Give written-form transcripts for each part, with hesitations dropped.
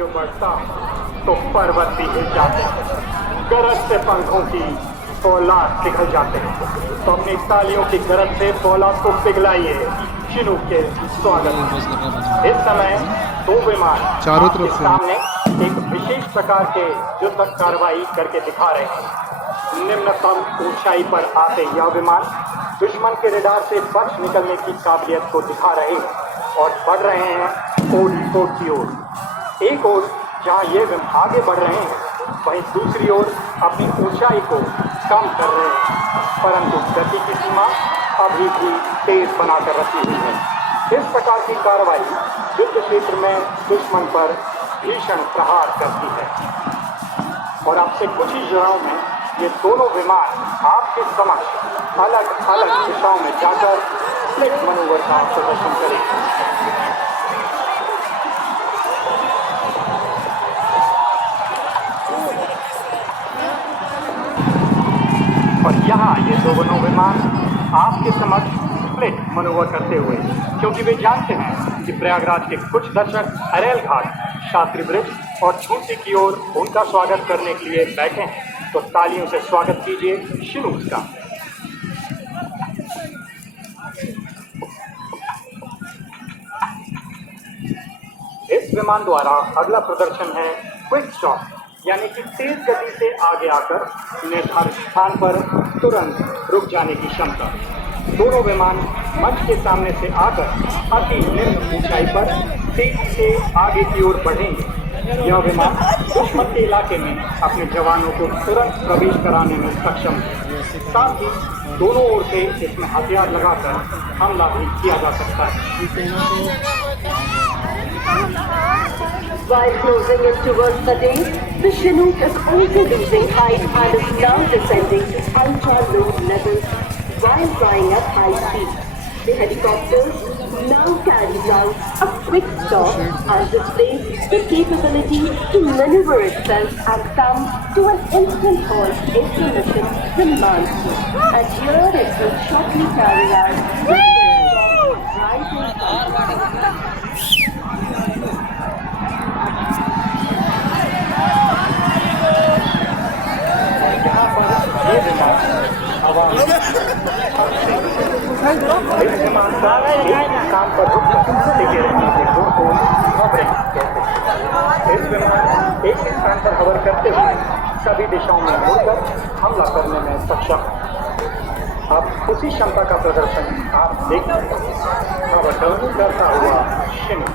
जो बढ़ता तो पर्वत भी हिल जाते हैं, गरज से पंखों की फौलाद पिघल जाते हैं। तो अपनी तालियों की गरज से फौलाद को पिघलाइए चिनूक के स्वागत में। इस समय दो विमान चारों तरफ से सामने एक विशेष प्रकार के युद्ध कार्रवाई करके दिखा रहे हैं। निम्नतम ऊंचाई पर आते यह विमान दुश्मन के रडार से बच निकलने की काबिलियत को दिखा रहे हैं और बढ़ रहे हैं ओडी की ओर। एक ओर जहां ये विमान आगे बढ़ रहे हैं, वहीं दूसरी ओर अपनी ऊंचाई को कम कर रहे हैं, परंतु गति की सीमा अभी भी तेज बनाकर रखी हुई है। इस प्रकार की कार्रवाई युद्ध क्षेत्र में दुश्मन पर भीषण प्रहार करती है। और आपसे कुछ ही क्षणों में ये दोनों विमान आपके समक्ष अलग अलग दिशाओं में जाकर स्प्लिट मनोवर का प्रदर्शन करेंगे। और यहाँ ये दोनों विमान आपके समक्ष स्प्लिट मनोवर करते हुए, क्योंकि वे जानते हैं कि प्रयागराज के कुछ दर्शक अरेल घाट, शास्त्री ब्रिज और झूसी की ओर उनका स्वागत करने के लिए बैठे हैं, तो तालियों से स्वागत कीजिए शिनूक का। इस विमान द्वारा अगला प्रदर्शन है क्विक स्टॉप, यानी कि तेज गति से आगे आकर निर्धारित स्थान पर तुरंत रुक जाने की क्षमता। दोनों विमान मंच के सामने से आकर अति निम्न ऊंचाई पर तेजी से आगे की ओर बढ़ेंगे। यह विमान दुश्मन के इलाके में अपने जवानों को तुरंत प्रवेश कराने में सक्षम है। साथ ही दोनों ओर से इसमें हथियार लगाकर हमला भी किया जा सकता है। While closing in towards the day, the Chinook is also losing height and is now descending to ultra-low levels while flying at high speed. The helicopters now carries out a quick stop and displays the capability to maneuver itself and come to an instant halt if the mission demands to. And here it will shortly carry out right in front of us. काम पर इस विमान एक स्थान पर हवर करते हुए सभी दिशाओं में मुड़कर हमला करने में सक्षम है। अब उसी क्षमता का प्रदर्शन आप देख सकते हैं। अवतरण करता हुआ शिनूक।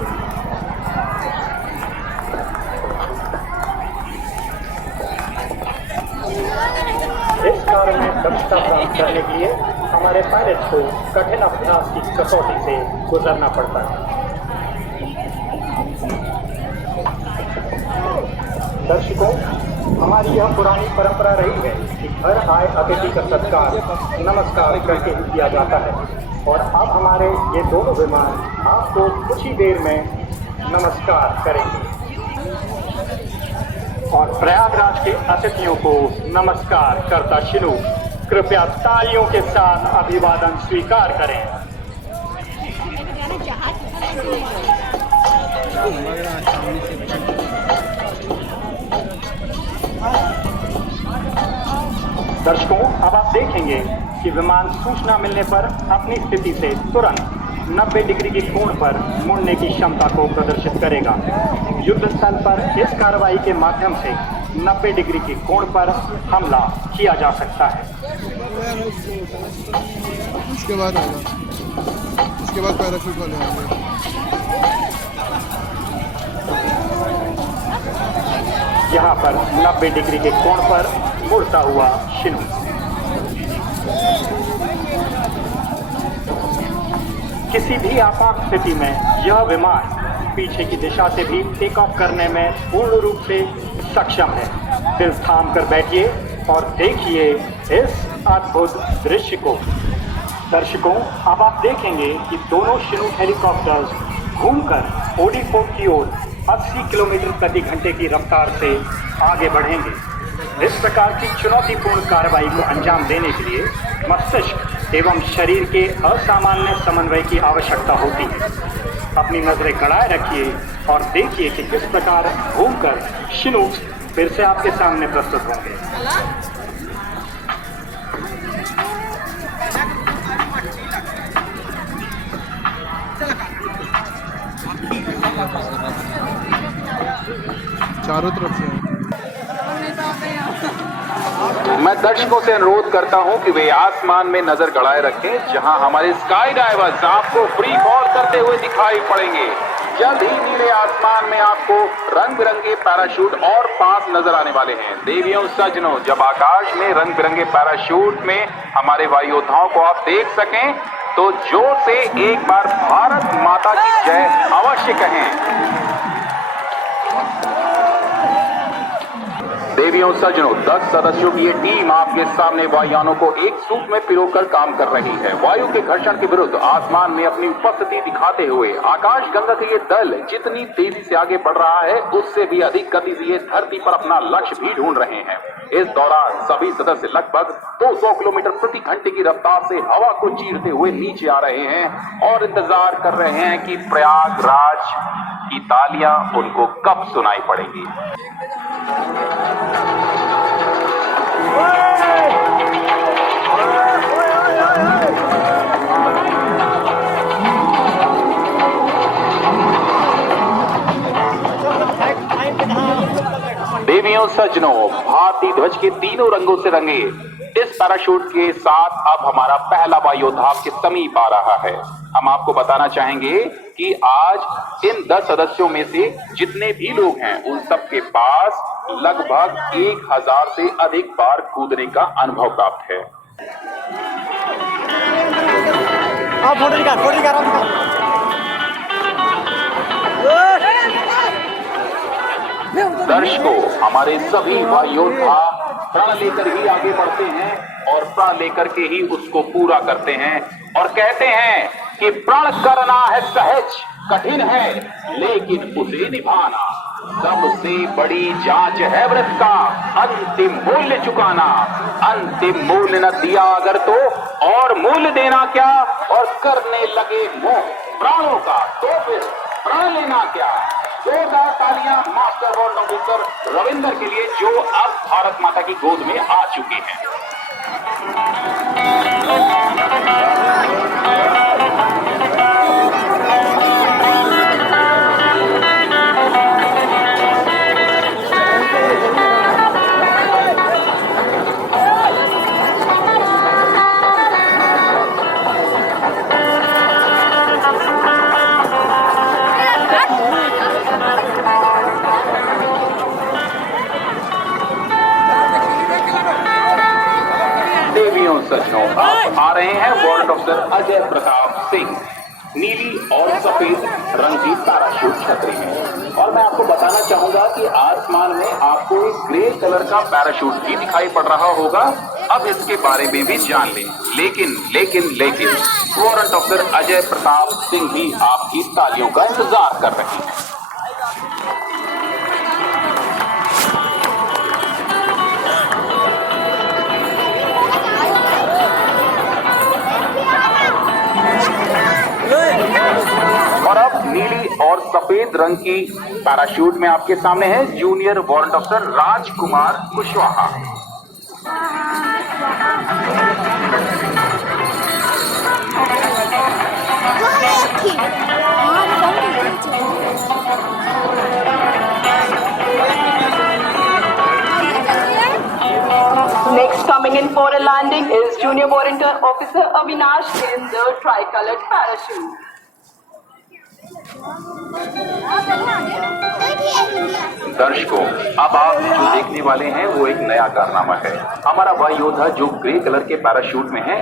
इस कार्य में दक्षता प्राप्त करने के लिए हमारे पायलट को कठिन अभ्यास की कसौटी से गुजरना पड़ता है। दर्शकों, हमारी यह पुरानी परंपरा रही है कि घर आए अतिथि का सत्कार नमस्कार करके ही किया जाता है, और अब हमारे ये दोनों विमान आपको कुछ ही देर में नमस्कार करेंगे। और प्रयागराज के अतिथियों को नमस्कार करता शिनूक कृपया तालियों के साथ अभिवादन स्वीकार करें। दर्शकों, अब आप देखेंगे कि विमान सूचना मिलने पर अपनी स्थिति से तुरंत 90 डिग्री के कोण पर मुड़ने की क्षमता को प्रदर्शित करेगा। युद्ध स्थल पर इस कार्रवाई के माध्यम से 90 डिग्री के कोण पर हमला किया जा सकता है। उसके बाद पैराशूट वाले आएंगे। यहाँ पर 90 डिग्री के कोण पर मुड़ता हुआ शिनूक। किसी भी आपात स्थिति में यह विमान पीछे की दिशा से भी टेक ऑफ करने में पूर्ण रूप से सक्षम है। दिल थाम कर बैठिए और देखिए इस अद्भुत दृश्य को। दर्शकों, अब आप देखेंगे कि दोनों शिनूक हेलीकॉप्टर्स घूमकर ओडी की ओर 80 किलोमीटर प्रति घंटे की रफ्तार से आगे बढ़ेंगे। इस प्रकार की चुनौतीपूर्ण कार्रवाई को अंजाम देने के लिए मस्तिष्क एवं शरीर के असामान्य समन्वय की आवश्यकता होती है। अपनी नजरें गड़ाए रखिए और देखिए कि किस प्रकार घूमकर शिनूक्स फिर से आपके सामने प्रस्तुत होंगे। चारों तरफ से मैं दर्शकों से अनुरोध करता हूं कि वे आसमान में नजर गड़ाए रखें, जहां हमारे स्काई डाइवर्स आपको फ्री फॉल करते हुए दिखाई पड़ेंगे। जल्द ही नीले आसमान में आपको रंग बिरंगे पैराशूट और पास नजर आने वाले हैं। देवियों सज्जनों, जब आकाश में रंग बिरंगे पैराशूट में हमारे वायु योद्धाओं को आप देख सकें तो जोर से एक बार भारत माता की जय अवश्य कहें। देवियों सज्जनों, 10 सदस्यों की ये टीम आपके सामने वायुयानों को एक सूत्र में पिरोकर काम कर रही है। वायु के घर्षण के विरुद्ध आसमान में अपनी उपस्थिति दिखाते हुए आकाश गंगा के ये दल जितनी तेजी से आगे बढ़ रहा है, उससे भी अधिक गति से ये धरती पर अपना लक्ष्य भी ढूंढ रहे हैं। इस दौरान सभी सदस्य लगभग 200 किलोमीटर प्रति घंटे की रफ्तार से हवा को चीरते हुए नीचे आ रहे हैं और इंतजार कर रहे हैं कि प्रयागराज की तालियां उनको कब सुनाई पड़ेंगी। देवियों सज्जनों, भारतीय ध्वज के तीनों रंगों से रंगे इस पैराशूट के साथ अब हमारा पहला वायुयोद्धा आपके समीप आ रहा है। हम आपको बताना चाहेंगे कि आज इन 10 सदस्यों में से जितने भी लोग हैं उन सबके पास लगभग 1000 से अधिक बार कूदने का अनुभव प्राप्त है। दर्शकों, हमारे सभी वायुयोद्धा प्रण लेकर ही आगे बढ़ते हैं और प्रण लेकर के ही उसको पूरा करते हैं और कहते हैं कि प्रण करना है सहज, कठिन है लेकिन उसे निभाना सबसे बड़ी जांच है व्रत का, अंतिम मूल्य चुकाना। अंतिम मूल्य न दिया अगर तो और मूल्य देना क्या, और करने लगे मोह प्राणों का तो फिर प्राण लेना क्या। 2,000 तालियां मास्टर वर्ल्ड ऑफिसर रविंदर के लिए, जो अब भारत माता की गोद में आ चुके हैं। सज्जनों, आप आ रहे हैं वारंट ऑफिसर अजय प्रताप सिंह नीली और सफेद रंग की पैराशूट छतरी में। और मैं आपको बताना चाहूंगा कि आसमान में आपको एक ग्रे कलर का पैराशूट भी दिखाई पड़ रहा होगा। अब इसके बारे में भी जान लें। लेकिन वारंट ऑफिसर अजय प्रताप सिंह भी आपकी तालियों का इंतजार कर रहे हैं। और अब नीली और सफेद रंग की पैराशूट में आपके सामने है junior warrant officer Rajkumar Kushwaha. Next coming in for a landing is Junior Warrant Officer Avinash in the tricolored parachute. दर्शकों, अब आप जो देखने वाले हैं वो एक नया कारनामा है। हमारा वायु योद्धा जो ग्रे कलर के पैराशूट में है,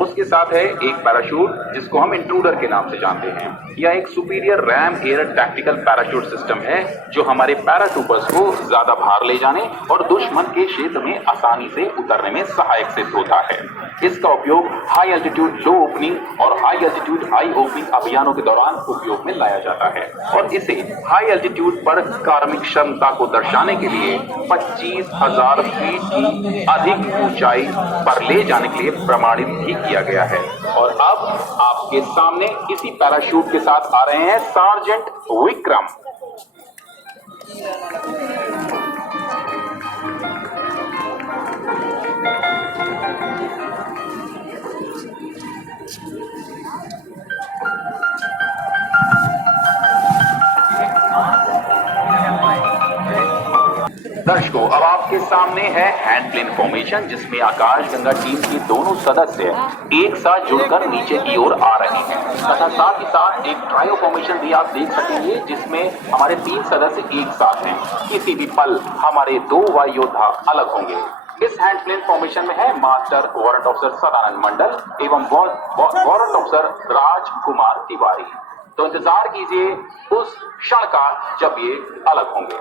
उसके साथ है एक पैराशूट जिसको हम इंट्रूडर के नाम से जानते हैं। यह एक superior RAM air tactical parachute system है जो हमारे पैराट्रूपर्स को ज्यादा भार ले जाने और दुश्मन के क्षेत्र में आसानी से उतरने में सहायक सिद्ध होता है। इसका उपयोग हाई एल्टीट्यूड लो ओपनिंग और हाई एल्टीट्यूड हाई ओपनिंग अभियानों के दौरान उपयोग में लाया जाता है और इसे हाई एल्टीट्यूड पर कार्मिक क्षमता को दर्शाने के लिए 25,000 फीट की अधिक ऊंचाई पर ले जाने के लिए प्रमाणित भी किया गया है। और अब आपके सामने इसी पैराशूट के साथ आ रहे हैं सार्जेंट विक्रम। दर्शकों, अब आपके सामने है हैंडप्लेन फॉर्मेशन, जिसमें आकाशगंगा टीम के दोनों सदस्य एक साथ जुड़कर नीचे की ओर आ रहे हैं तथा साथ ही साथ एक ट्रायो फॉर्मेशन भी आप देख सकेंगे, जिसमें हमारे 3 सदस्य एक साथ हैं। किसी भी पल हमारे 2 वायु योद्धा अलग होंगे। इस हैंडप्लेन फॉर्मेशन में है मास्टर वारंट ऑफिसर सदानंद मंडल एवं वारंट ऑफिसर राजकुमार तिवारी। तो इंतजार कीजिए उस क्षण का जब ये अलग होंगे।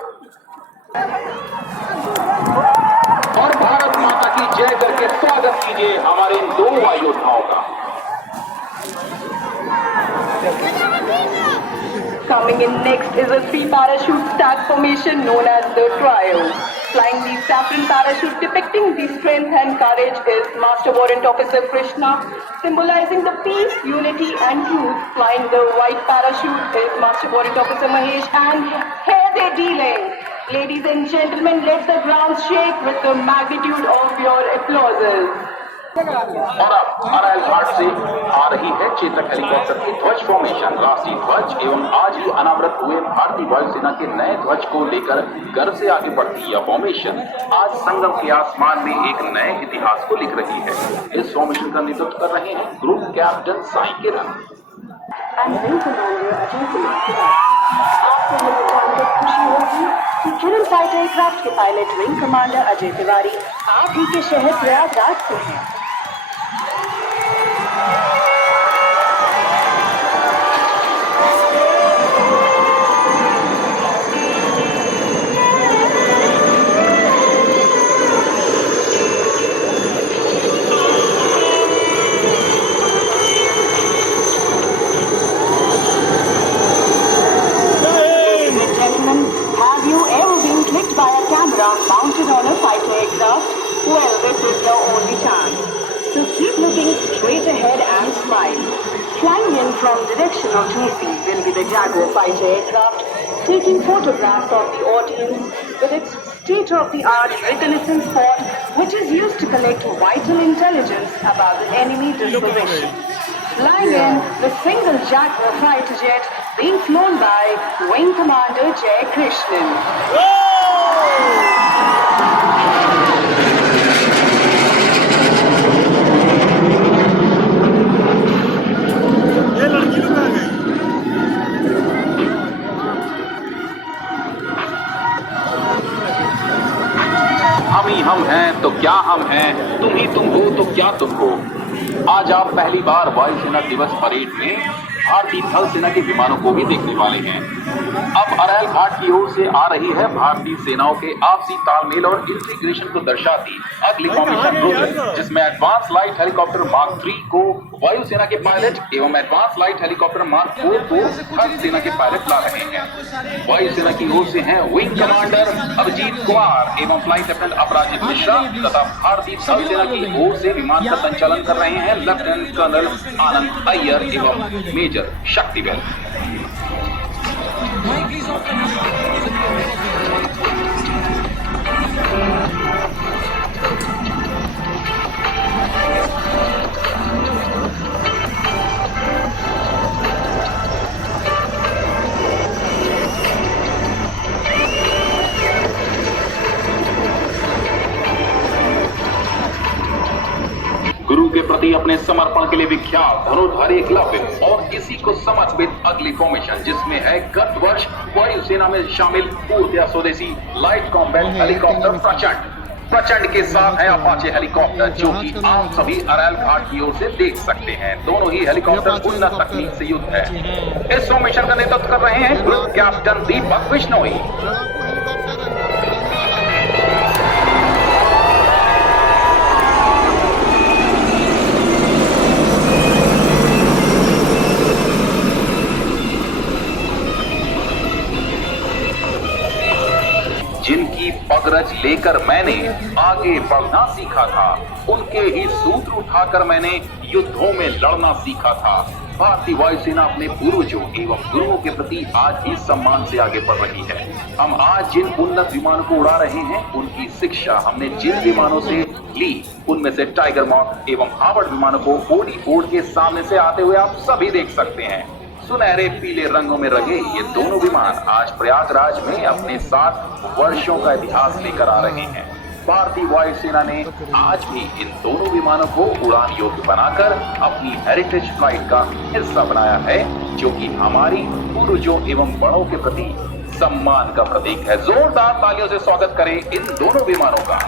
और भारत माता की जय करके स्वागत कीजिए हमारे इन 2 वायु योद्धाओं का। Coming in next is a 3 parachute stack formation known as the trio. Flying the saffron parachute depicting the strength and courage is Master Warrant Officer Krishna, symbolizing the peace, unity and truth. Flying the white parachute is Master Warrant Officer Mahesh, and here they're dealing. Ladies and gentlemen, let the ground shake with the magnitude of your applauses. और अब अरैल घाट से आ रही है Chetak helicopter की ध्वज formation. राष्ट्रीय ध्वज एवं आज ही अनावृत हुए भारतीय वायुसेना के नए ध्वज को लेकर गर्व से आगे बढ़ती यह फॉर्मेशन आज संगम के आसमान में एक नए इतिहास को लिख रही है। इस फॉर्मेशन का नेतृत्व कर रहे हैं ग्रुप कैप्टन साई किरण। आपको ये जानकर खुशी होगी कि किरण फाइटर एयरक्राफ्ट के pilot wing commander Ajay Tiwari आप ही के शहर प्रयागराज से हैं। Mounted on a fighter aircraft, well, this is your only chance. So keep looking straight ahead and smile. Flying in from direction of Jhansi will be the Jaguar fighter aircraft, taking photographs of the audience with its state-of-the-art reconnaissance pod, which is used to collect vital intelligence about the enemy disposition. Flying in the single Jaguar fighter jet being flown by Wing Commander Jay Krishnan. हम ही हम हैं तो क्या हम हैं, तुम ही तुम हो तो क्या तुम हो। आज आप पहली बार वायुसेना दिवस परेड में भारतीय थल सेना के विमानों को भी देखने वाले हैं। अब अरैल घाट की ओर से आ रही है भारतीय सेनाओं के आपसी तालमेल और इंटीग्रेशन को दर्शाती अगली फॉर्मेशन ग्रुप, जिसमें एडवांस लाइट हेलीकॉप्टर मार्क 3 को वायुसेना के पायलट एवं एडवांस लाइट हेलीकॉप्टर मार्क 4 को थल सेना के पायलट ला रहे हैं। वायुसेना की ओर से हैं विंग कमांडर अभिजीत कुमार एवं फ्लाइट लेफ्टिनेंट अपराजित मिश्रा तथा भारतीय थल सेना की ओर से विमान का संचालन कर रहे हैं लेफ्टिनेंट कर्नल आनंद अय्यर एवं मेजर शक्तिवेल। गुरु के प्रति अपने समर्पण के लिए विख्यात धनुर्धारी एकलव्य और इसी को समर्पित अगली फॉर्मेशन, जिसमें है गत वर्ष वायुसेना में शामिल पूर्णतः स्वदेशी लाइट कॉम्बैट हेलीकॉप्टर प्रचंड के साथ है अपाचे हेलीकॉप्टर, जो कि आप सभी अरैल घाट की ओर से देख सकते हैं। दोनों ही हेलीकॉप्टर उन्नत तकनीक से युक्त है। इस फॉर्मेशन का नेतृत्व कर रहे हैं ग्रुप कैप्टन दीपक बिश्नोई। जिनकी पगरज लेकर मैंने आगे बढ़ना सीखा था, उनके ही सूत्र उठाकर मैंने युद्धों में लड़ना सीखा था। भारतीय वायुसेना अपने पूर्वजों एवं गुरुओं के प्रति आज भी सम्मान से आगे बढ़ रही है। हम आज जिन उन्नत विमानों को उड़ा रहे हैं, उनकी शिक्षा हमने जिन विमानों से ली, उनमें से टाइगर मॉक एवं हार्वर्ड विमानों को ओडी के सामने से आते हुए आप सभी देख सकते हैं। सुनहरे पीले रंगों में रंगे ये दोनों विमान आज प्रयागराज में अपने साथ वर्षों का इतिहास लेकर आ रहे हैं। भारतीय वायुसेना ने आज भी इन दोनों विमानों को उड़ान योग्य बनाकर अपनी हेरिटेज फ्लाइट का हिस्सा बनाया है, जो कि हमारी पूर्वजों एवं बड़ों के प्रति सम्मान का प्रतीक है। जोरदार तालियों से स्वागत करें इन दोनों विमानों का।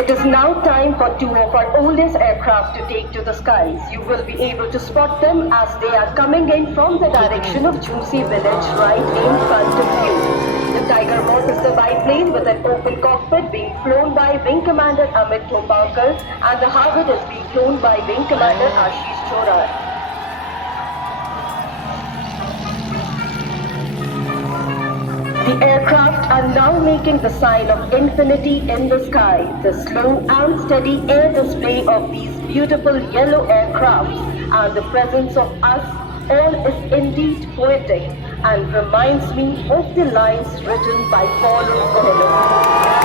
It is now time for two of our oldest aircraft to take to the skies. You will be able to spot them as they are coming in from the direction of Jhunsi village right in front of you. The Tiger Moth is the biplane with an open cockpit being flown by Wing Commander Amit Thopankar, and the Harvard is being flown by Wing Commander Ashish Chora. The aircraft are now making the sign of infinity in the sky. The slow and steady air display of these beautiful yellow aircrafts and the presence of us all is indeed poetic and reminds me of the lines written by Paulo Coelho.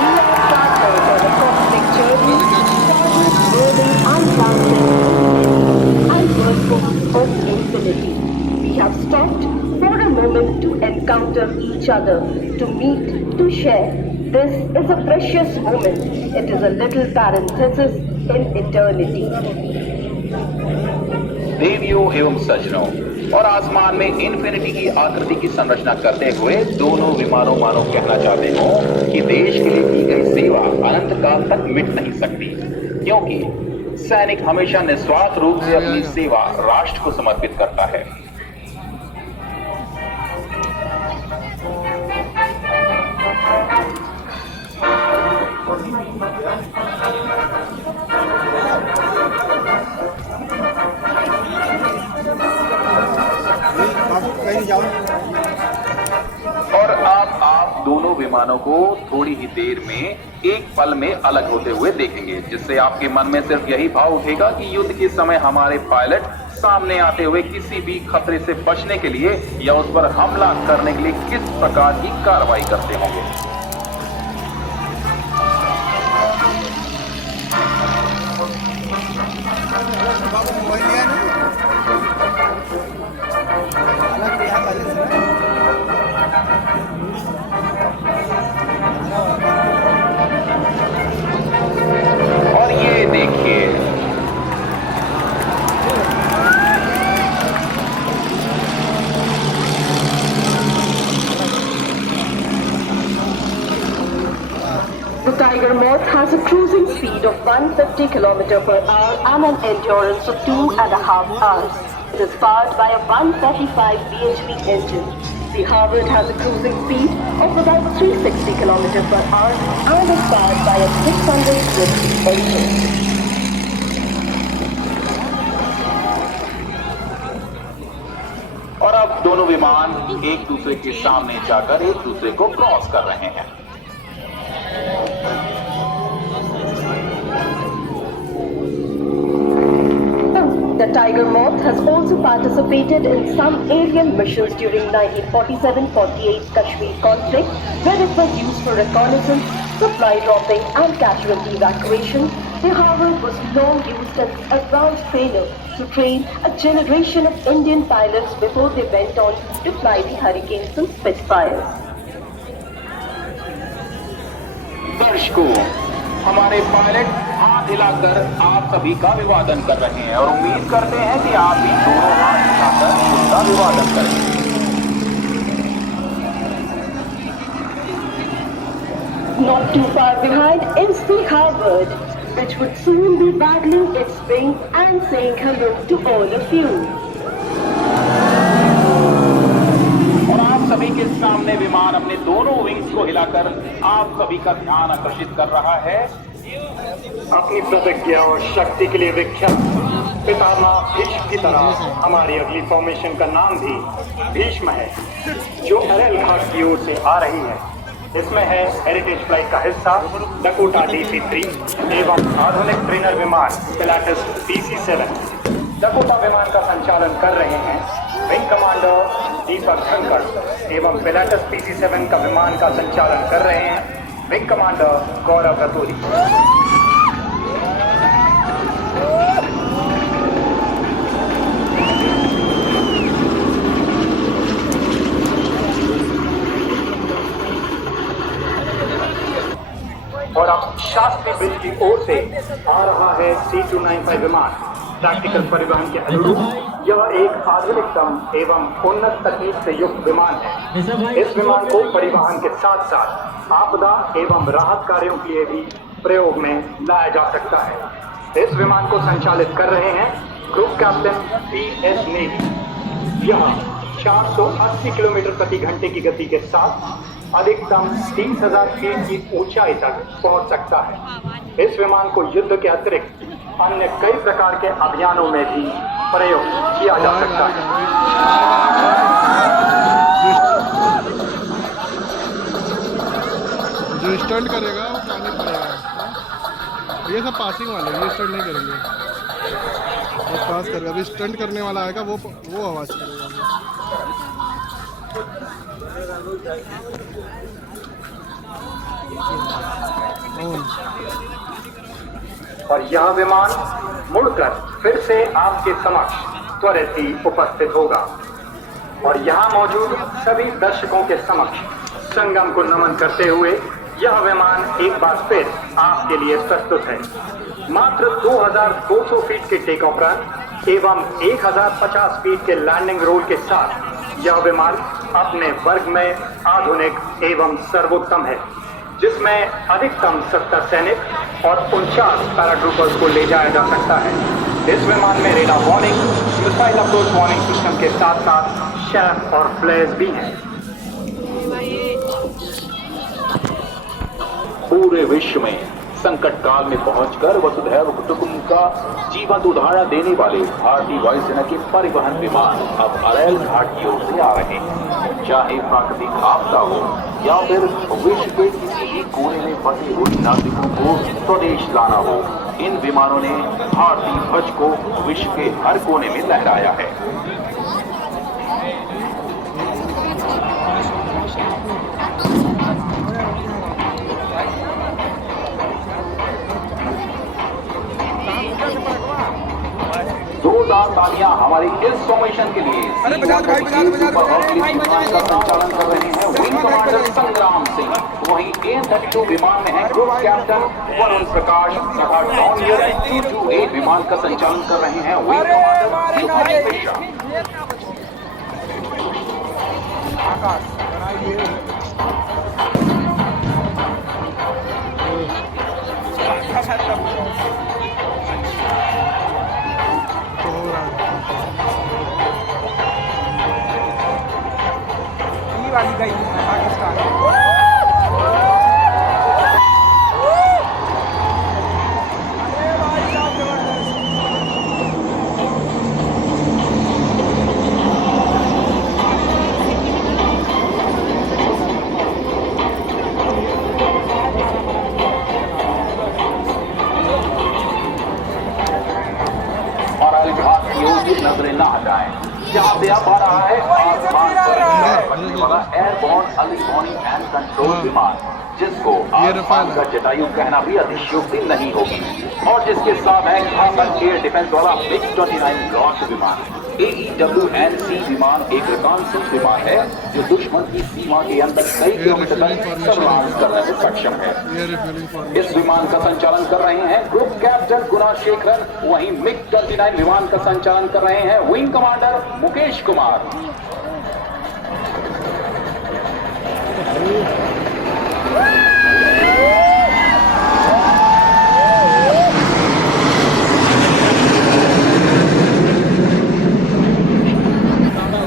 We are travelers on a cosmic journey, forward, rolling, unbounded, and workful of infinity. We have stopped for a moment to encounter each other, to meet, to share. This is a precious moment. It is a little parenthesis in eternity. देवियों एवं सज्जनों, और आसमान में infinity की आकृति की संरचना करते हुए दोनों विमानों मानो कहना चाहते हो कि देश के लिए की गई सेवा अनंत काल तक मिट नहीं सकती, क्योंकि सैनिक हमेशा निस्वार्थ रूप से अपनी सेवा राष्ट्र को समर्पित करता है। और अब आप दोनों विमानों को थोड़ी ही देर में एक पल में अलग होते हुए देखेंगे, जिससे आपके मन में सिर्फ यही भाव उठेगा कि युद्ध के समय हमारे पायलट सामने आते हुए किसी भी खतरे से बचने के लिए या उस पर हमला करने के लिए किस प्रकार की कार्रवाई करते होंगे। और ये देखिए, The Tiger Moth has a cruising speed of 150 km per hour and an endurance of 2.5 hours. It is powered by a 145 bhp engine. The Harvard has a cruising speed of about 360 km per hour and is powered by a 600 bhp engine. और अब दोनों विमान एक दूसरे के सामने जाकर एक दूसरे को क्रॉस कर रहे हैं। The Tiger Moth has also participated in some aerial missions during 1947-48 Kashmir conflict, where it was used for reconnaissance, supply dropping and casualty evacuation. The Harvard was long used as a ground trainer to train a generation of Indian pilots before they went on to fly the Hurricanes and Spitfires. दर्शकों, हमारे pilot हाथ हिलाकर आप सभी का अभिवादन कर रहे हैं और उम्मीद करते हैं कि आप भी दोनों हाथ हिलाकर उनका अभिवादन करें। Not too far behind is the Harvard, which would soon be battling its wings and saying hello to all of you. और आप सभी के सामने विमान अपने दोनों विंग्स को हिलाकर आप सभी का ध्यान आकर्षित कर रहा है। अपनी प्रतिज्ञा और शक्ति के लिए विख्यात पितामह भीष्म की तरह हमारी अगली फॉर्मेशन का नाम भी भीष्म है, जो अरेल घाट की ओर से आ रही है। इसमें है हेरिटेज फ्लाइट का हिस्सा डकोटा DC-3 एवं आधुनिक ट्रेनर विमान पिलाटस PC-7। डकोटा विमान का संचालन कर रहे हैं विंग कमांडर दीपक शंकर एवं पिलाटस PC-7 का विमान का संचालन कर रहे हैं विंग कमांडर गौरव रतूरी। और अब शास्त्री ब्रिज की ओर से आ रहा है C-295 विमान प्रैक्टिकल परिवहन के अनुरूप। यह एक आधुनिकतम एवं उन्नत तकनीक से युक्त विमान है। इस विमान को परिवहन के साथ साथ आपदा एवं राहत कार्यों के लिए भी प्रयोग में लाया जा सकता है। इस विमान को संचालित कर रहे हैं ग्रुप कैप्टन PS नेवी। यह 480 किलोमीटर प्रति घंटे की गति के साथ अधिकतम 30,000 फीट की ऊंचाई तक पहुंच सकता है। इस विमान को युद्ध के अतिरिक्त अन्य कई प्रकार के अभियानों में भी प्रयोग किया जा सकता है। जो स्टंट करेगा वो पानी पड़ेगा। ये सब पासिंग वाले, ये स्टंट नहीं करेंगे, वो पास करेगा। अभी स्टंट करने वाला आएगा, वो आवाज़ करेगा। और यह विमान मुड़कर फिर से आपके समक्ष त्वरित ही उपस्थित होगा और यहाँ मौजूद सभी दर्शकों के समक्ष संगम को नमन करते हुए यह विमान एक बार फिर आपके लिए प्रस्तुत है। मात्र 2200 फीट के टेक ऑफ रन एवं 1050 फीट के लैंडिंग रोल के साथ यह विमान अपने वर्ग में आधुनिक एवं सर्वोत्तम है, जिसमें अधिकतम 70 सैनिक और 49 पैराट्रूपर्स को ले जाया जा सकता है। इस विमान में radar warning, missile approach warning system के साथ साथ शैफ और फ्लेयर्स भी हैं। पूरे विश्व में संकट काल में पहुंचकर वसुधैव कुटुंबकम का जीवंत उदाहरण देने वाले भारतीय वायुसेना के परिवहन विमान अब अरेल घाट की ओर से आ रहे हैं। चाहे प्राकृतिक आपदा हो या फिर विश्व के किसी भी कोने में फंसे हुए नागरिकों को स्वदेश लाना हो, इन विमानों ने भारतीय ध्वज को विश्व के हर कोने में लहराया है। जोरदार तालियां हमारे इस फॉर्मेशन के लिए। का संचालन कर रहे हैं विंग कमांडर संग्राम सिंह। वहीं AN-32 विमान में है ग्रुप कैप्टन वरुण प्रकाश तथा डॉनियर 228 विमान का संचालन कर रहे हैं विंग कमांडर मिश्रा। वाली गई पाकिस्तान। और अलघाट की ओर की नजरें न हटाएं, जहां से अब आ रहा है आसमान पर पड़ने वाला airborne early warning and control विमान, जिसको आसमान का जटायु कहना भी अतिशयोक्ति नहीं होगी और जिसके साथ है घातक एयर डिफेंस वाला MiG-29 लॉन्च विमान। AEW&C विमान एक रिकॉन्सेंस विमान है जो दुश्मन की सीमा के अंदर कई किलोमीटर तक सर्विलांस करने में सक्षम है। इस विमान का संचालन कर रहे हैं ग्रुप कैप्टन गुणाशेखरन। वहीं MiG-29 विमान का संचालन कर रहे हैं wing commander Mukesh Kumar.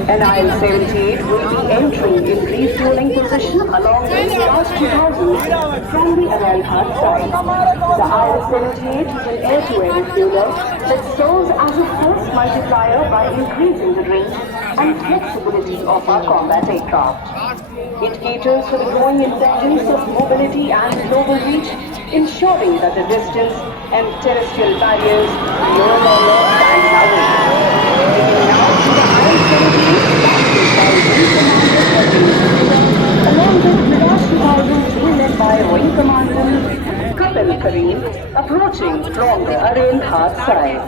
NIL-78 will be entering in refueling position along with Raj 2000 from the Aral Ghat side. The IL-78 is an air-to-air refueler that serves as a force multiplier by increasing the range and flexibility of our combat aircraft. It caters for the growing importance of mobility and global reach, ensuring that the distance and terrestrial barriers no longer stand in our way. Taking now to the IL-78 along with Mirage 2000 team led by Wing Commander Kapil Kareem approaching from the Aral Ghat side.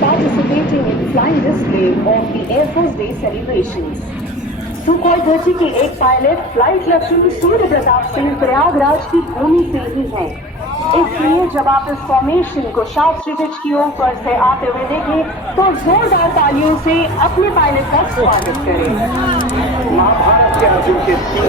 Participating in flying display of the Air Force Day celebrations. Sukhoi 30 के एक pilot flight lieutenant Surya Pratap Singh Prayagraj की भूमि से ही हैं। इसलिए जब आप इस formation को शास्त्री पिच की ऊपर से आते हुए देखें तो जोरदार तालियों से अपने पायलट का स्वागत करें। मां भारत के राज्यों के 3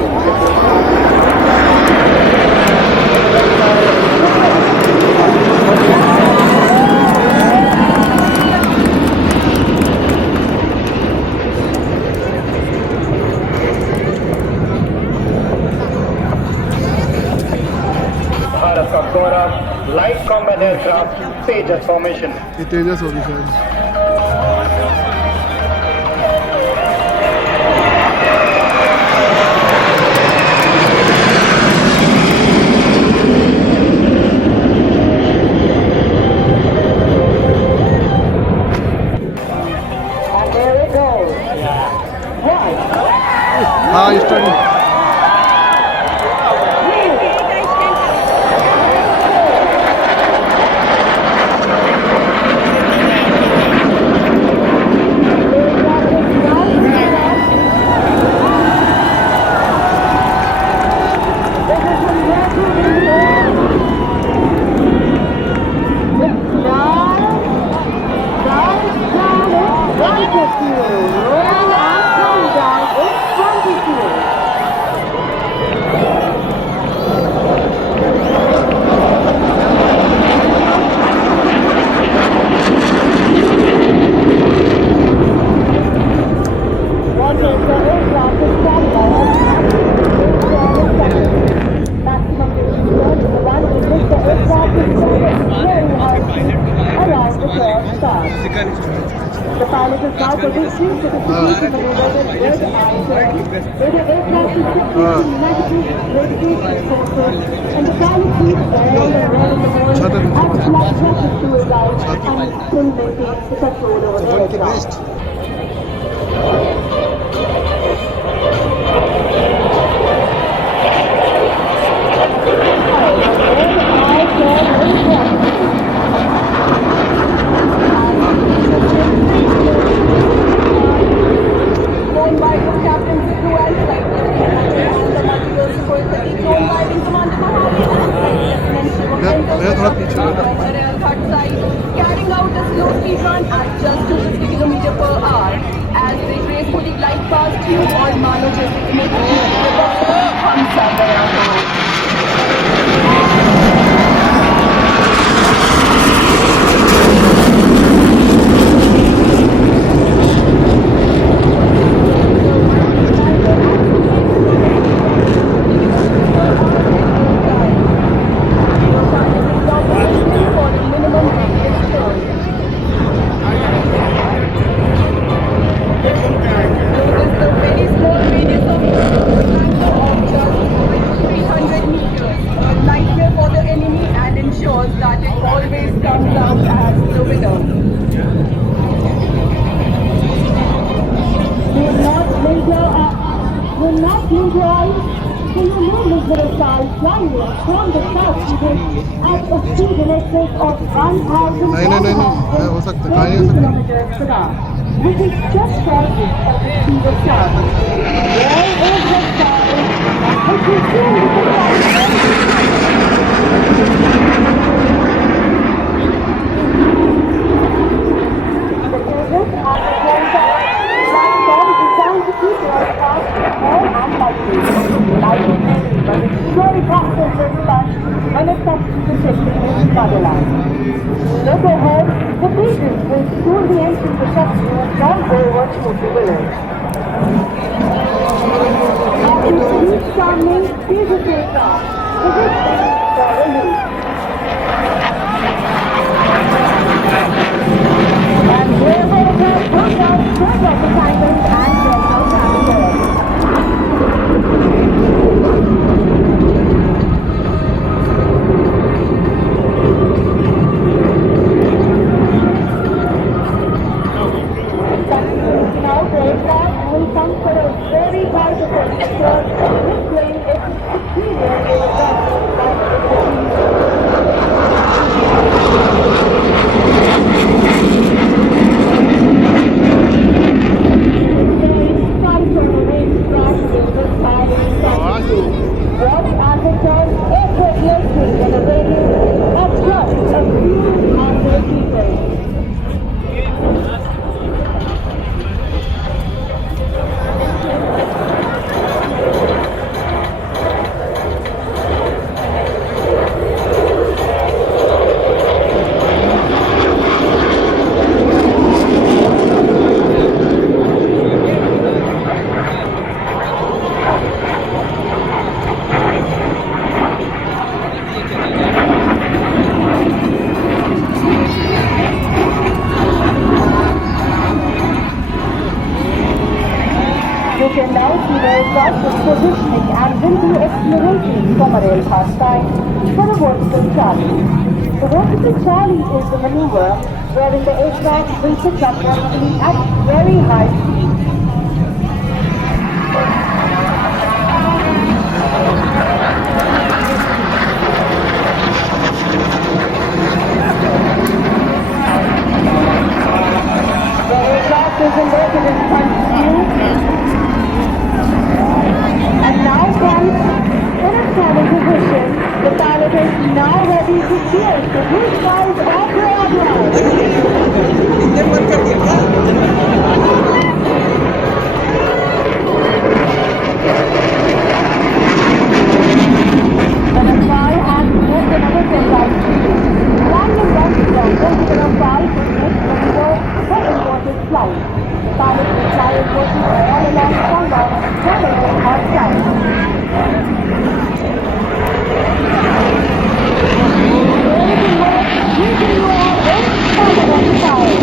भारत का गौरव लाइट कॉम्बैट एयरक्राफ्ट तेजस फॉर्मेशन। ये तेजस होगी शायद। हाँ इस time The pilot is now positioning to the position maneuver with red eyes. Where the aircraft is shipped to negative radiation sources and the pilot keeps all the air in the world and flight traffic to his right and still maintains the control over the aircraft. Carrying out a slow speed run at just 250 km per hour as they gracefully glide past you on मानो जैसे कि हम सब गया नहीं हो सकता कहीं हो सकता which is just short of the speed of sound. Where is the sound? It is soon the very practical dispatch when it comes to the safety in motherland. Look ahead, the pages will soon be entering the section from over to the village. After police storming, here's a takeoff. Position for release. And wherever it has put out, turn off the timers and get out passengers. Now the aircraft will come for a very high temperature. This plane is superior to the rest by Watch as it turns effortlessly in a radius of just a few hundred meters. You can now see the aircraft is positioning and will be accelerating from a rail pass time for a vertical Charlie. The vertical Charlie is the maneuver wherein the aircraft will pick up vertically at very high speed. The aircraft is inverted in front view. And now comes in a standing position. The pilot is now ready to steer to his side of the airline. The Rafale has moved another 10,000 feet. Landing once from the Rafale to make maneuver for inverted flight. The pilot will fly inverted all along Shanghai, whenever outside. Using your own permanent style.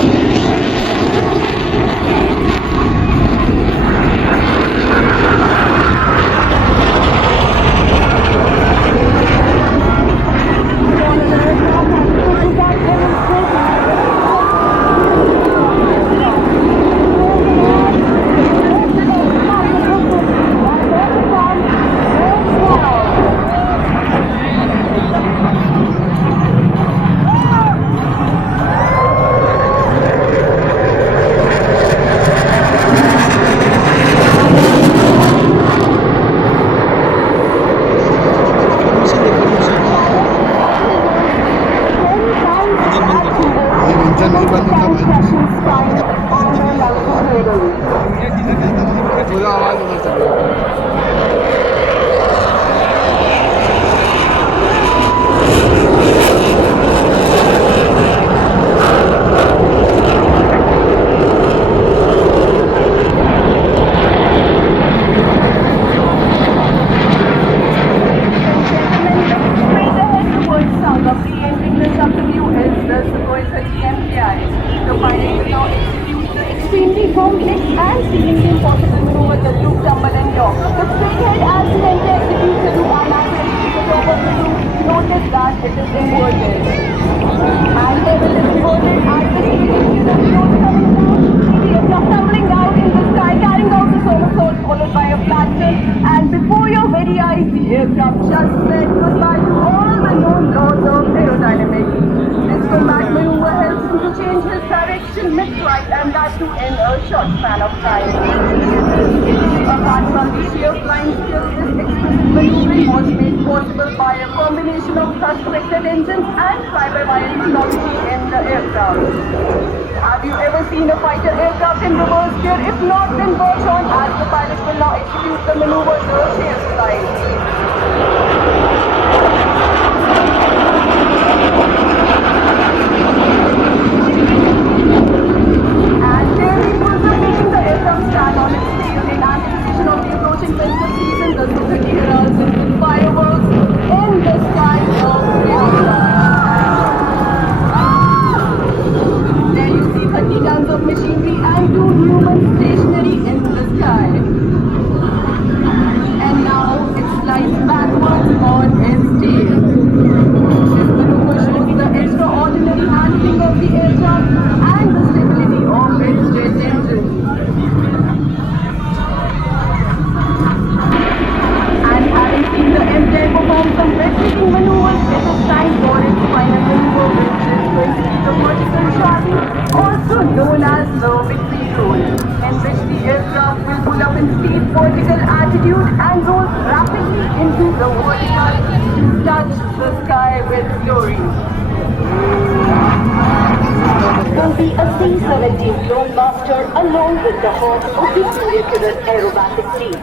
Have you ever seen a fighter aircraft in reverse gear? If not, then watch on as the pilot will now execute the maneuver to chase flight. rose rapidly into the water to touch the sky with glory. Will be a C-17 Lone Master along with the Hawk of the Surya Aerobatic Team.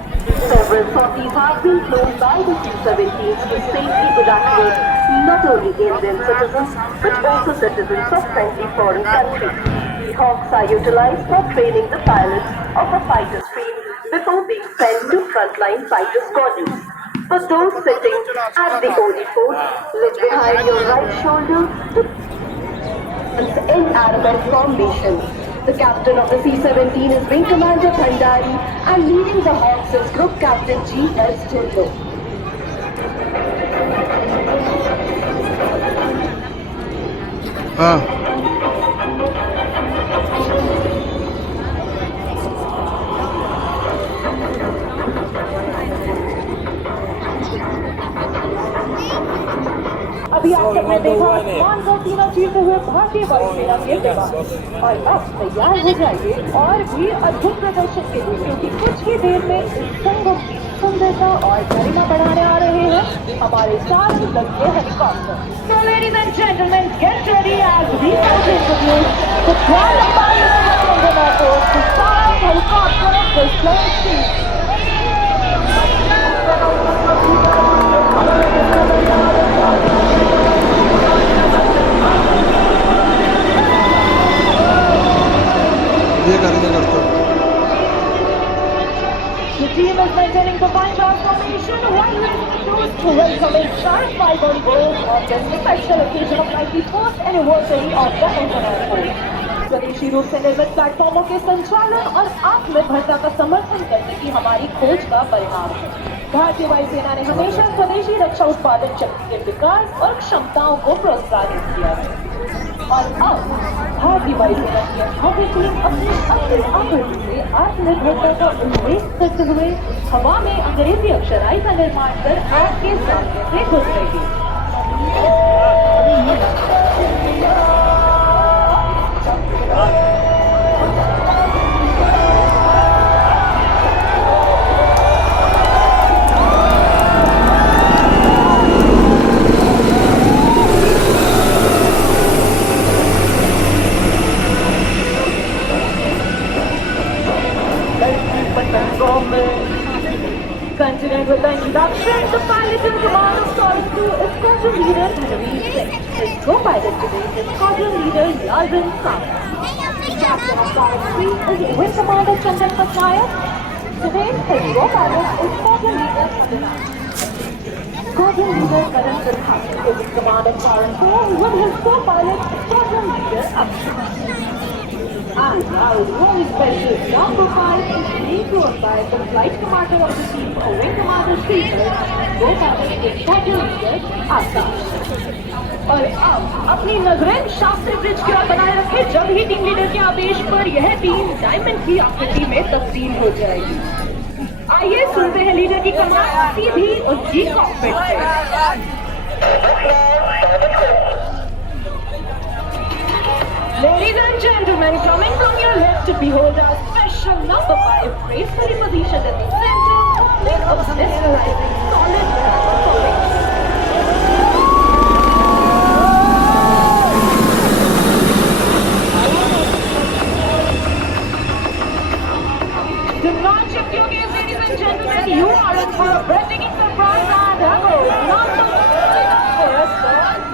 Several sorties have been flown by the C-17s to safely evacuate not only Indian citizens but also citizens of friendly foreign countries. The Hawks are utilized for training the pilots of a fighter stream before being sent to frontline fighter squadrons. For those sitting at the OD port, look behind your right shoulder to in arrowhead formation. The captain of the C-17 is Wing Commander Bhandari and leading the Hawks is Group Captain G.S. Jindal. अभी आप सबने देखा आसमान का सीना चीरते हुए भारतीय वायुसेना के विमान और अब तैयार हो जाइए और भी अद्भुत प्रदर्शन के लिए क्योंकि कुछ ही देर में इस संगम की सुंदरता और गरिमा बढ़ाने आ रहे हैं हमारे 4 लड़के helicopter. So ladies and gentlemen, get ready as we now introduce the grand ambassador of London Airport, the 5 helicopter of this flying team. The team is maintaining the fine transformation while raising the toast to welcoming sharp 5 goals on this special occasion of 94th anniversary of the London Airport. स्वदेशी रूप से निर्मित प्लेटफॉर्मों के संचालन और आत्मनिर्भरता का समर्थन करने की हमारी खोज का परिणाम है। भारतीय वायुसेना ने हमेशा स्वदेशी रक्षा उत्पादन शक्ति के विकास और क्षमताओं को प्रोत्साहित किया है और अब भारतीय वायुसेना की भव्य टीम अपनी आकृति से आत्मनिर्भरता का उल्लेख करते हुए हवा में अंग्रेजी अक्षराई का निर्माण कर आपके सामने से गुजरेगी। Continuing with the introduction, the pilot in command of Taurus 2 is Squadron Leader Hanavi Singh. His co-pilot today is Squadron Leader Yalvin Singh. The captain of Taurus 3 is Wing Commander Chandan Patnaik. Today, his co-pilot is Squadron Leader Madhana. Squadron Leader Karan Sinha is in command of Taurus 4 with his co-pilot Squadron Leader Akshay. And now, very special number 5 is being flown by the flight commander of the team, Wing Commander Sridhar, and co-pilot is Squadron Leader Akash. और अब अपनी नजरें Shastri bridge की ओर बनाए रखे जब ही team leader के आदेश पर यह टीम डायमंड की आकृति में तब्दील हो जाएगी। आइए सुनते हैं लीडर की कमांड सीधी उनकी कॉकपिट से। Ladies and gentlemen, coming from your left to behold our special number 5, gracefully positioned in the center of this mesmerizing solid formation. Do not shift your gaze, ladies and gentlemen. You are in for a breathtaking surprise and number 5 for a third time.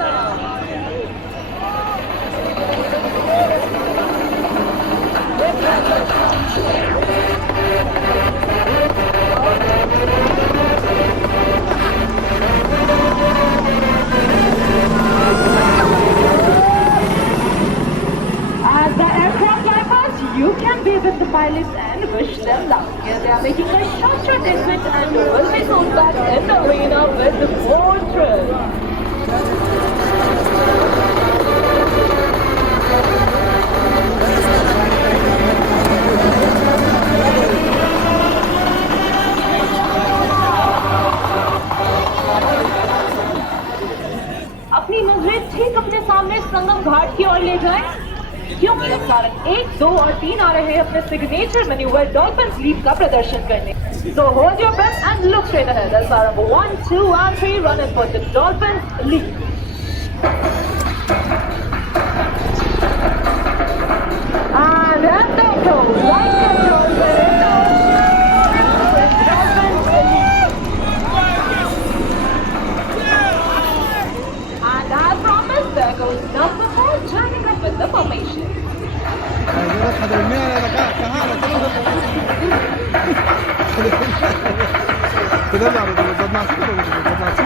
As the aircraft fly past, you can be with the pilots and wish them luck. Here they are making a short exit and will be soon back in the arena with more thrill. अपनी नजरें ठीक अपने सामने संगम घाट की ओर ले जाएं, क्योंकि रफ्तार 1 2 और 3 आ रहे हैं अपने सिग्नेचर मैन्यूवर डॉल्फिन लीप का प्रदर्शन करने। So hold your breath and look straight ahead as our number 1, 2 and 3 running for the Dolphin leap. And there goes, right control, Dolphin leap. And as promised, there goes number 4 joining up with the formation. जरा खदेड़ने आ रहा था कहाँ किधर जा रहे थे बदमाशी करोगे बदमाशी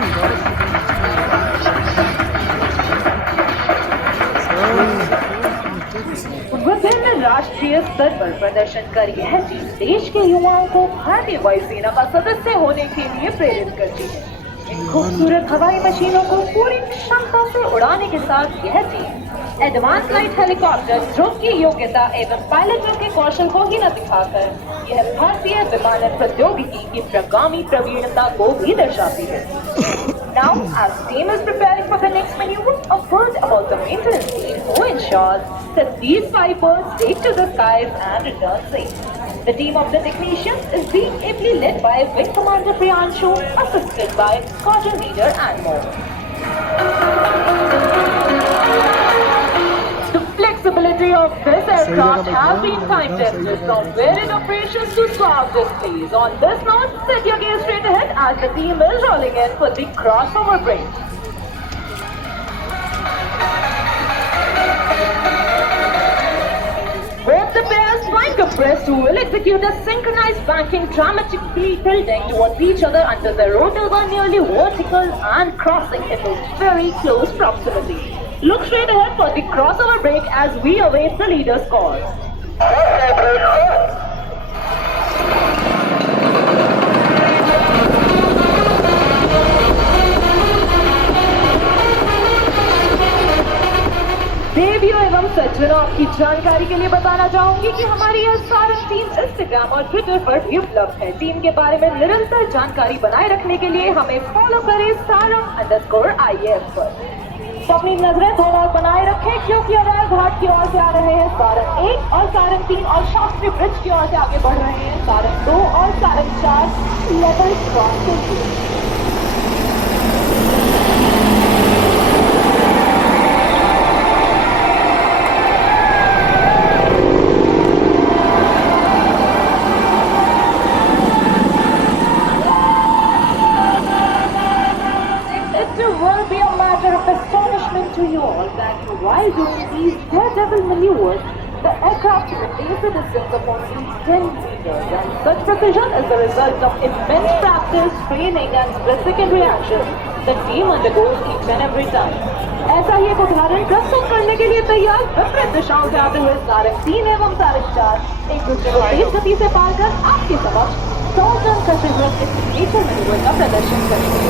विभिन्न राष्ट्रीय स्तर पर प्रदर्शन कर यह टीम देश के युवाओं को भारतीय वायुसेना का सदस्य होने के लिए प्रेरित करती है। इन खूबसूरत हवाई मशीनों को पूरी क्षमता से उड़ाने के साथ यह team advance light helicopter drone की योग्यता एवं पायलटों के कौशल को ही न दिखाकर यह भारतीय विमानन प्रौद्योगिकी की प्रगामी प्रवीणता को भी दर्शाती है। Now, as team is preparing for the next maneuver, a word about the maintenance team who ensures that these vipers take to the skies and return safe. The team of the technicians is being ably led by Wing Commander Priyanshu, assisted by Squadron Leader and more. The flexibility of this aircraft has been time tested from varied operations to suave displays. On this note, set your gaze straight ahead as the team is rolling in for the crossover break. Both the pairs flying compressed will execute a synchronized banking dramatically tilting towards each other until their rotors are nearly vertical and crossing into very close proximity. Look straight ahead for the crossover break as we await the leader's call. देवियों एवं सज्जनों, आपकी जानकारी के लिए बताना चाहूंगी कि हमारी यह सारंग टीम इंस्टाग्राम और ट्विटर पर भी उपलब्ध है। टीम के बारे में निरंतर जानकारी बनाए रखने के लिए हमें फॉलो करें sarang_IF पर। तो अपनी नजरें थोड़ा बनाए रखें क्योंकि अरार घाट की ओर से आ रहे हैं सारंग 1 और सारंग 3 और शास्त्री ब्रिज की ओर से आगे बढ़ रहे हैं सारंग 2 और सारंग 4 लेवल क्रॉस करके। To you all that while doing these daredevil maneuvers, the aircraft maintains a distance of only 10 meters, and such precision is the result of immense practice, training, and split-second reaction the team undergoes each and every time. ऐसा ही एक उदाहरण प्रस्तुत करने के लिए तैयार विपरीत दिशाओं से आते हुए सारंग 3 एवं सारंग 4 एक दूसरे को तेज गति से पार कर आपके समक्ष 100 टन करते हुए इस नेचर मैन्यूवर का प्रदर्शन करेंगे।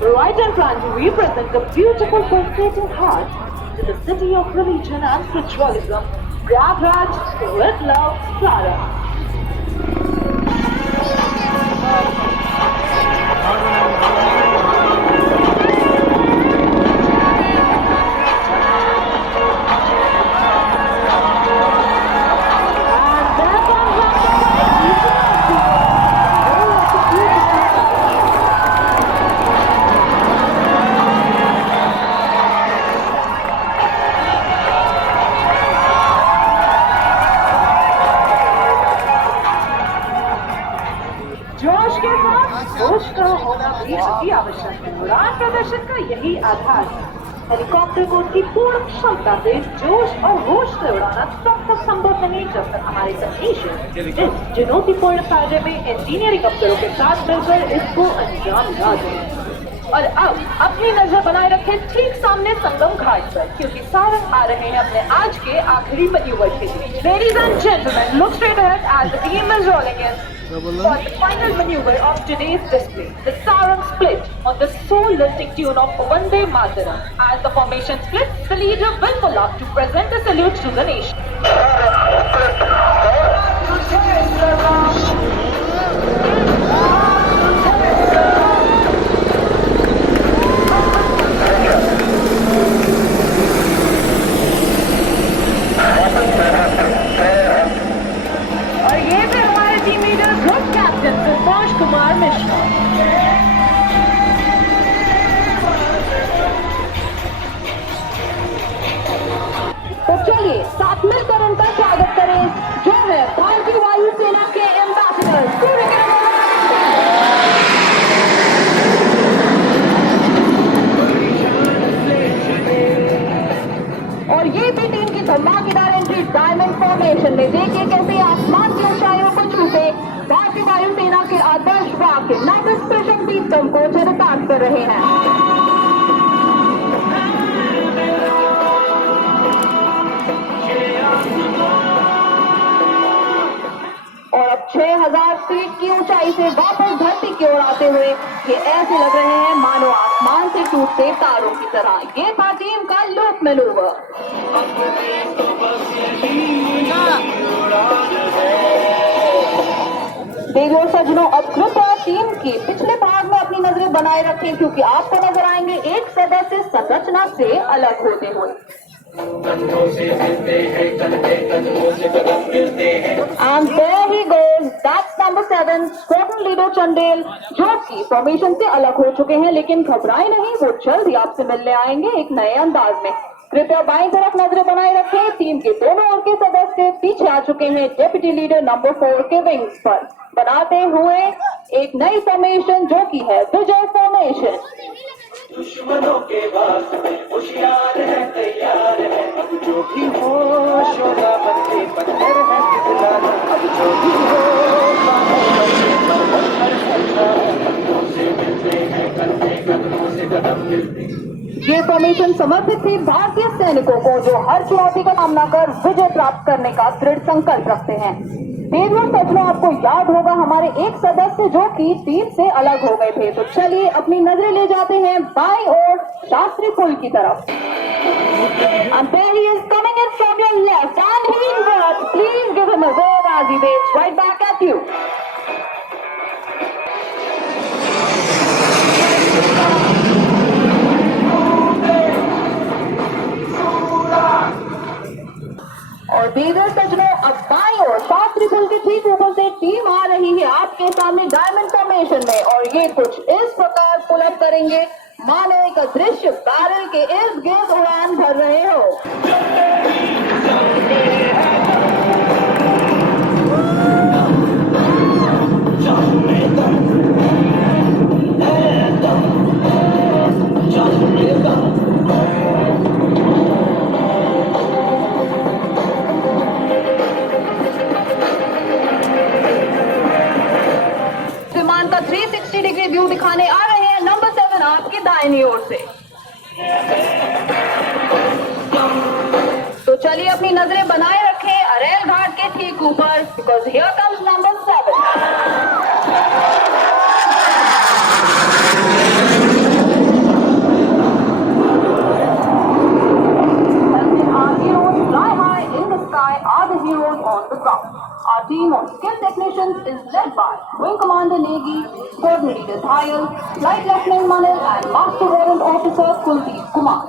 Right in front, we present the beautiful pulsating heart to the city of religion and spiritualism, Prayagraj with love, Sarang. जोश का होना भी अति आवश्यक है। उड़ान प्रदर्शन का यही आधार है। हेलीकॉप्टर को उसकी पूर्ण क्षमता से जोश और होश से उड़ाना तब तक संभव नहीं जब तक हमारे टेक्नीशियन इस चुनौतीपूर्ण कार्य में इंजीनियरिंग अफसरों के साथ मिलकर इसको अंजाम ना दें। और अब अपनी नजर बनाए रखें ठीक सामने संगम घाट पर, क्योंकि सारंग आ रहे हैं अपने आज के आखिरी मैन्यूवर के लिए। Ladies and gentlemen, look straight ahead as the team is rolling in for the final maneuver of today's display, the Sarang split on the soul-lifting tune of Vande Mataram. As the formation splits, the leader will pull up to present a salute to the nation. और ये थे हमारे team leader group captain Subhash Kumar Mishra. तो चलिए साथ मिलकर उनका स्वागत करें, जो है भारतीय वायुसेना के एम्बेसडर सूर्य। और ये भी टीम की धमाकेदार एंट्री डायमंड फॉर्मेशन में। देखिए कैसे आसमान की ऊंचाइयों को छूते भारतीय वायुसेना के आदर्श वाहक नव स्पेशल सिस्टम को चरितार्थ कर रहे हैं। और अब 6000 फीट की ऊंचाई से वापस धरती की ओर आते हुए ये ऐसे लग रहे हैं मानो आसमान से टूटते तारों की तरह। ये था टीम का लूप मैनूवर। देवियों और सज्जनों, अब कृपया टीम के पिछले भाग में अपनी नजरें बनाए रखें, क्योंकि आपको नजर आएंगे एक सदस्य संरचना से अलग होते हुए। And there he goes, that's number 7, squadron leader Chandel, जो कि फॉर्मेशन से अलग हो चुके हैं, लेकिन घबराए नहीं, वो जल्द ही आपसे मिलने आएंगे एक नए अंदाज में। कृपया बाईं तरफ नजरें बनाए रखें। टीम के दोनों ओर के सदस्य पीछे आ चुके हैं डेप्यूटी लीडर नंबर 4 के विंग्स पर, बनाते हुए एक नई फॉर्मेशन जो कि है विजय फॉर्मेशन। दुश्मनों के वास्ते होशियार है, तैयार है, अब जो भी हो शोला बनते पत्थर है कितना, अब जो भी हो कदमों से मिलते हैं, कदमों से कदम मिलते हैं। ये फॉर्मेशन समर्पित थी भारतीय सैनिकों को जो हर चुनौती का सामना कर विजय प्राप्त करने का दृढ़ संकल्प रखते हैं। देवियों सज्जनों, आपको याद होगा हमारे एक सदस्य जो कि टीम से अलग हो गए थे। तो चलिए अपनी नजरें ले जाते हैं बाईं ओर शास्त्री पुल की तरफ। And there he is coming in from your left and he inverts. Please give him a wave as he waves right back at you. और देवियों सज्जनों, अब बाईं ओर शास्त्री पुल के ठीक ऊपर से टीम आ रही है आपके सामने डायमंड फॉर्मेशन में, और ये कुछ इस प्रकार पुल अप करेंगे मानो एक अदृश्य बैरल के इर्द गिर्द उड़ान भर रहे हो। विमान का 360 डिग्री व्यू दिखाने आ रहे हैं नंबर 7 आपकी दाहिनी ओर से। तो चलिए अपनी नजरें बनाए रखें अरेल घाट के ठीक ऊपर, because here comes number 7। Our heroes fly high in the sky are the heroes on the ground. Our team of skilled technicians is led by Wing Commander Negi, Squadron Leader Dhayal, Flight Lieutenant Manil and Master Warrant Officer Kuldeep Kumar.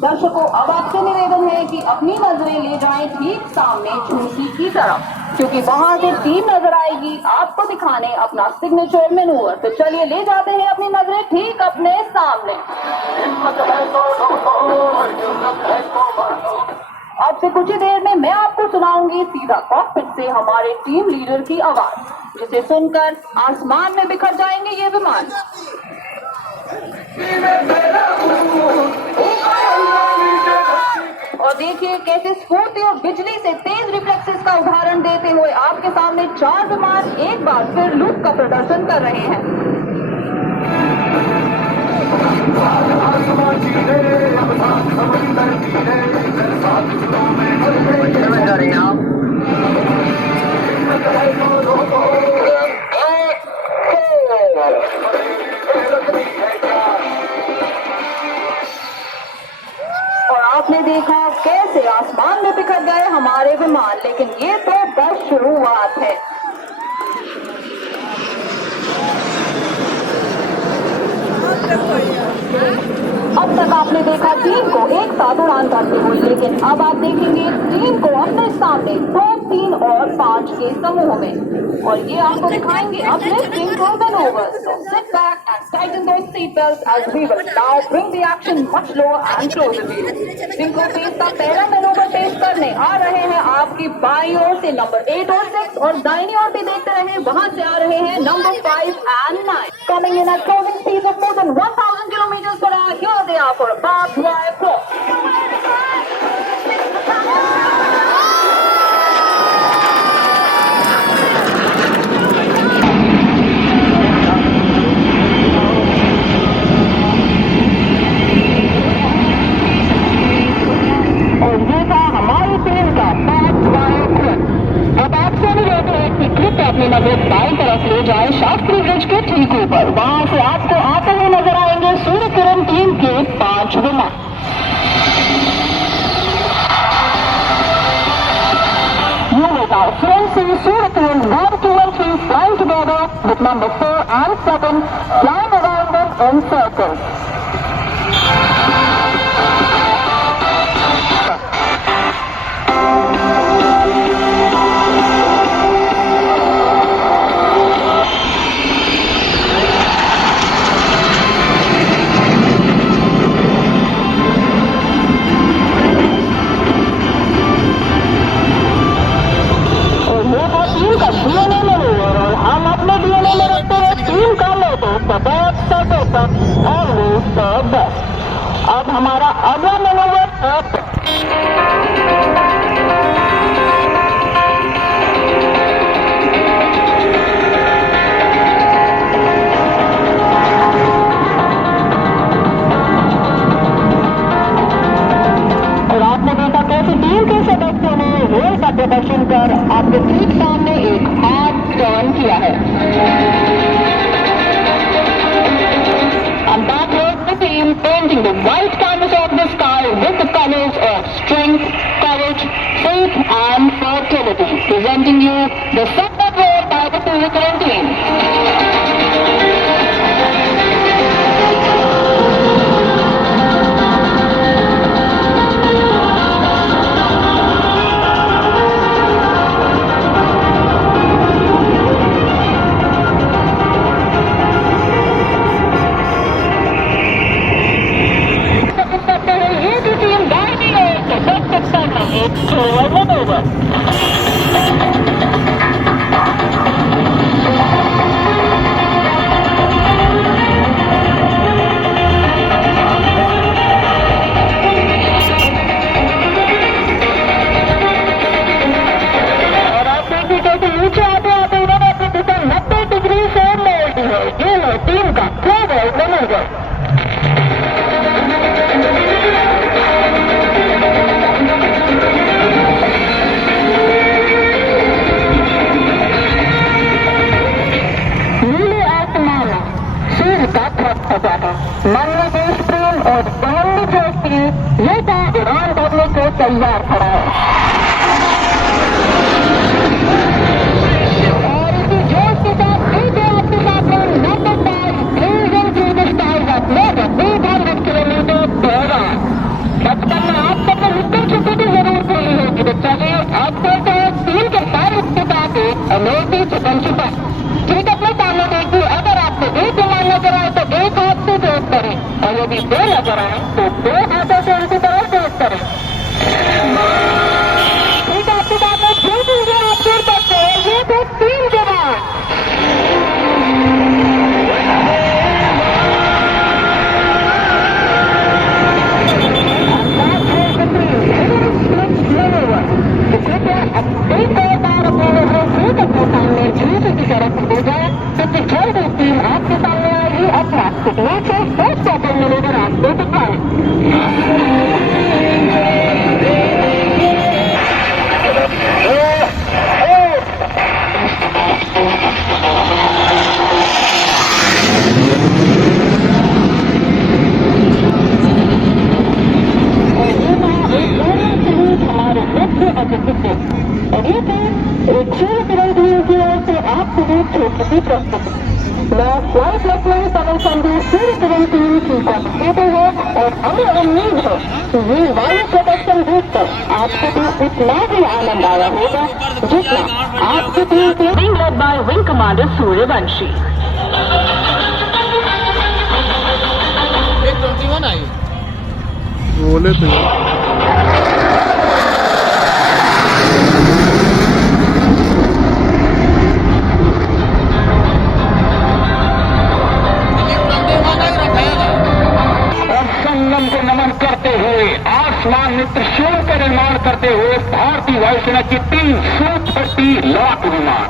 दर्शकों, अब आपसे निवेदन है कि अपनी नजरें ले जाएं ठीक सामने झूसी की तरफ, क्योंकि वहां से टीम नजर आएगी आपको दिखाने अपना सिग्नेचर मैनूवर। तो चलिए ले जाते हैं अपनी नजरें ठीक अपने सामने। अब से कुछ ही देर में मैं आपको सुनाऊंगी सीधा कॉकपिट से हमारे टीम लीडर की आवाज, जिसे सुनकर आसमान में बिखर जाएंगे ये विमान। कैसे स्फूर्ति और बिजली से तेज रिफ्लेक्सेस का उदाहरण देते हुए आपके सामने 4 विमान एक बार फिर लूट का प्रदर्शन कर रहे हैं। और आपने देखा कैसे आसमान में बिखर गए हमारे विमान, लेकिन ये तो बस शुरुआत है। अब तक आपने देखा टीम को एक साथ उड़ान करते हुए, लेकिन अब आप देखेंगे टीम को अपने सामने 2, 3 और 5 के समूह में, और ये आपको दिखाएंगे अपने स्प्रिंग को manoeuvres. So sit back and tighten those seatbelts as we will now bring the action much lower and closer to you. जिनको फेस का पहला मैनूवर पेश करने आ रहे हैं आपकी बाईं ओर से नंबर 8 और 6, और दाहिनी ओर भी देखते रहे, वहां से आ रहे हैं number 5 and 9 coming in at closing speeds of more than 1000 kilometers per hour. Here they are for a barbed wire cross. और ये था हमारी ट्रेन का barbed wire cross. अब आपसे अनुरोध है कि कृपया अपनी नजर बाईं तरफ ले जाए, शास्त्री ब्रिज के ठीक ऊपर। वहां से आपको आते हुए नजर आएंगे सूर्य किरण टीम के 5 विमान। Unit our friends in Surya Kiran 1, 2 and 3 flying together with number 4 and 7 flying around them in circles. अब हमारा अगला मैनूवर और आपने देखा कैसे टीम के सदस्यों ने रोल का प्रदर्शन कर आपके ठीक सामने एक हार्ड टर्न किया है। And that was the team painting the white canvas of the sky with the colors of strength, courage, faith and fertility. Presenting you the second roll by the Surya Kiran team. तैयार खड़ा है और इसी जोश के साथ फिर आपके सामने number 5 blazing through the skies at more than 800 kilometre per hour. बचपन में आप सबने लिट्टल छुट्टी की जरूर खोली होगी बच्चा जी। अब देखते हैं टीम के पायलट के साथ अमेठी चिकन छुपा। ठीक अपने सामने देखिए, अगर आपको एक विमान नजर आए तो एक हाथ से फेस करें, और यदि 2 नजर आए तो 2 हाथों से उनकी तरफ फेस करें। ठीक आपके साथ में छूट आप फिर सकते हैं। ये थे 3 जवान। Flight lieutenant colonel Sandhu Surya Kiran team की कॉम्पिटेटर है और हमें उम्मीद है कि ये वायु प्रोटेक्शन देखकर आपको भी इतना ही आनंद आया होगा जितना आपकी टीम के wing led by wing commander Suryavanshi. बोले तो संगम को नमन करते हुए आसमान में त्रिशूल का निर्माण करते हुए भारतीय वायुसेना की 3 सूट 30 लाख विमान।